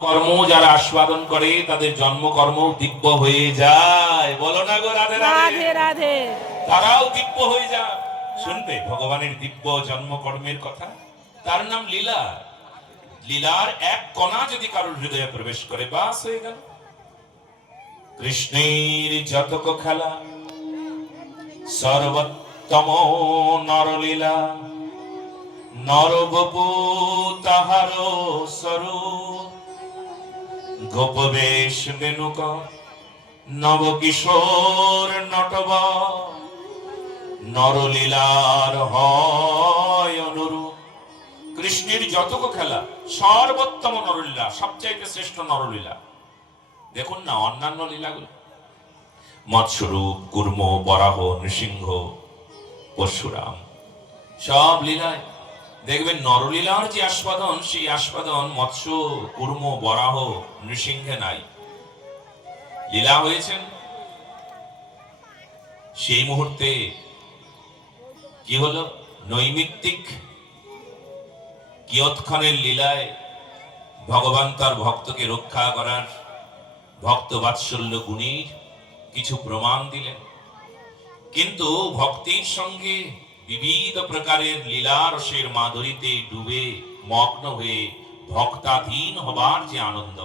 কর্ম যারা আস্বাদন করে তাদের জন্মকর্ম দিব্য হয়ে যায়। বলো না গো রাধে রাধে। রাধে তারাও দিব্য হয়ে যায় শুনবে ভগবানের দিব্য জন্মকর্মের কথা। তার নাম লীলা। লীলার এক কণা যদি কারোর হৃদয়ে প্রবেশ করে বাস হয়ে গেল। কৃষ্ণের যতক খেলা সর্বোত্তম নরলীলা। নরগোপু তাহার স্বরূপ। গোপবেশ বেনুক নবকিশোর নটব। নরলীলার হয় অনুরূপ। কৃষ্ণের যতক খেলা, সর্বোত্তম নরলীলা, সবচাইতে শ্রেষ্ঠ নরলীলা। দেখুন না অন্যান্য লীলাগুলো। মৎস্যরূপ কুর্ম বরাহ, নৃসিংহ, পরশুরাম, সব লীলায় দেখবেন নরলীলার যে আস্বাদন, সেই আস্বাদন মৎস্য, কুর্ম, বরাহ, নৃসিংহে নাই। লীলা হয়েছেন। সেই মুহূর্তে কি হলো? নৈমিত্তিক কিয়ৎক্ষণের লীলায় ভগবান তার ভক্তকে রক্ষা করার ভক্ত বাৎসল্য গুণীর কিছু প্রমাণ দিলেন। কিন্তু ভক্তির সঙ্গে বিবিধ প্রকারের লীলা রসের মাধুরীতে ডুবে মগ্ন হয়ে ভক্তাধীন হবার যে আনন্দ।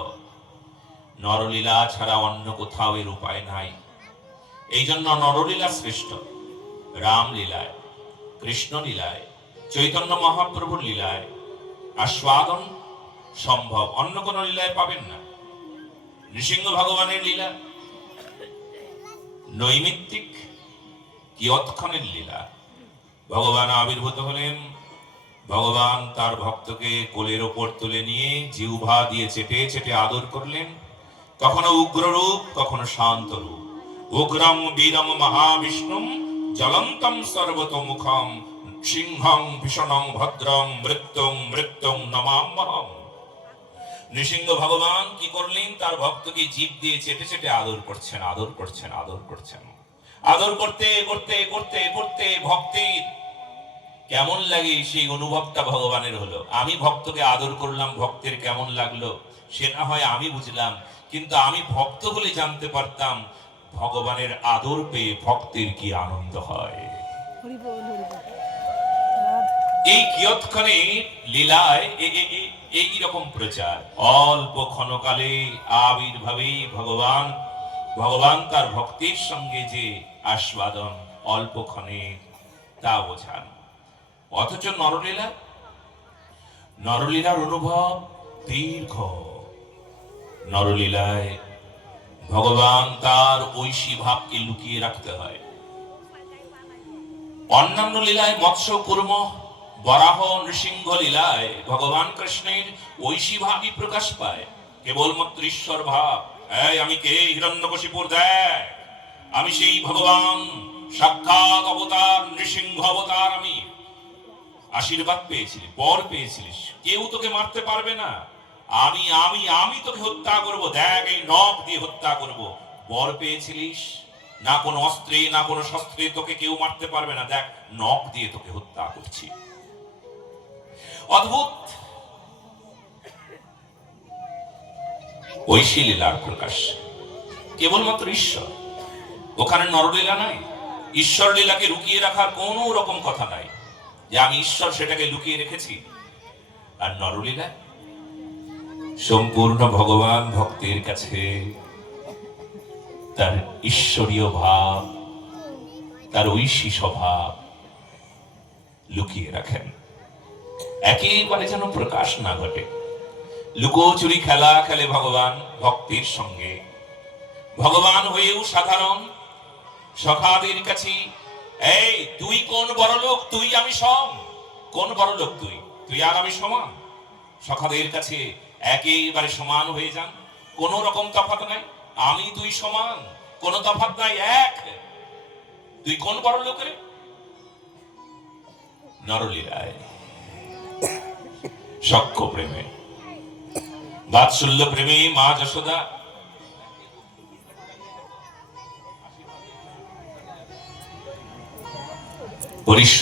নরলীলা ছাড়া অন্য কোথাও এর উপায় নাই। এই জন্য নরলীলা শ্রেষ্ঠ, রামলীলায় কৃষ্ণ লীলায় চৈতন্য মহাপ্রভুর লীলায় আস্বাদন সম্ভব। অন্য কোন লীলায় পাবেন না। নৃসিংহ ভগবানের লীলা, নৈমিত্তিক কিয়ৎক্ষণের লীলা ভগবান আবির্ভূত হলেন। ভগবান তার ভক্তকে কোলের ওপর তুলে নিয়ে জিহ্বা দিয়ে চেটে চেটে আদর করলেন। কখনো উগ্র রূপ, কখনো শান্ত রূপ। উগ্রম বীরম মহাবিষ্ণুম জ্বলন্তম সর্বতোমুখম সিংহং ভীষণং ভদ্রং মৃত্যুং মৃত্যুং নমাম্যহম নৃসিংহ ভগবান কি করলেন? তার ভক্তকে জীব দিয়ে চেটে চেটে আদর করছেন আদর করছেন আদর করছেন। আদর করতে করতে করতে করতে ভক্তির কেমন লাগে সেই অনুভবটা ভগবানের হলো? আমি ভক্তকে আদর করলাম ভক্তের কেমন লাগল? সে না হয় আমি বুঝলাম কিন্তু আমি ভক্ত বলে জানতে পারতাম ভগবানের আদর পেয়ে ভক্তের কি আনন্দ হয়। এই কিয়ৎক্ষণে লীলায় এই রকম প্রচার। অল্প ক্ষণকালে আবির্ভাবে ভগবান ভগবান তার ভক্তির সঙ্গে যে আস্বাদন অল্প ক্ষণে তা বোঝান। অথচ নরলীলা? নরলীলার অনুভব দীর্ঘ। নরলীলায় ভগবান তার ঐশী ভাবকে লুকিয়ে রাখতে হয়। অন্যান্য লীলায় মৎস্য, কুর্ম, বরাহ, নৃসিংহ লীলায় ভগবান কৃষ্ণের ঐশী ভাবই প্রকাশ পায়। কেবলমাত্র ঈশ্বর ভাব। এই, আমি কে? হিরণ্যকশিপুর দেয় আমি সেই ভগবান, সাক্ষাৎ অবতার, নৃসিংহ অবতার আমি। আশীর্বাদ পেয়েছিলি বর পেয়েছিলিস। কেউ তোকে মারতে পারবে না। আমি আমি আমি তোকে হত্যা করব। দেখ এই নখ দিয়ে হত্যা করব। বর পেয়েছিলিস? না কোনো অস্ত্রে, না কোনো শস্ত্রে তোকে কেউ মারতে পারবে না। দেখ, নখ দিয়ে তোকে হত্যা করছি। অদ্ভুত! ঐশী লীলার প্রকাশ। কেবলমাত্র ঈশ্বর। ওখানে নরলীলা নাই। ঈশ্বর লীলাকে লুকিয়ে রাখার কোনো রকম কথা নাই। যে আমি ঈশ্বর সেটাকে লুকিয়ে রেখেছি। আর নরলীলা, সম্পূর্ণ ভগবান ভক্তের কাছে তার ঈশ্বরীয় ভাব, তার ঐশী স্বভাব লুকিয়ে রাখেন। একেবারে যেন প্রকাশ না ঘটে। লুকোচুরি খেলা খেলে ভগবান ভক্তির সঙ্গে। ভগবান হয়েও সাধারণ, সখাদের কাছে এই, তুই কোন বড় লোক? তুই আমি সম। কোন বড় লোক তুই? তুই আর আমি সমান। সখাদের কাছে একেবারে সমান হয়ে যান। কোন রকম তফাৎ নাই। আমি তুই সমান। কোন তফাৎ নাই, এক। তুই কোন বড় লোক রে? নরলীলায় সক্ষ প্রেমে। বাৎসল্য প্রেমে মা যশোদা। পরিশ্রম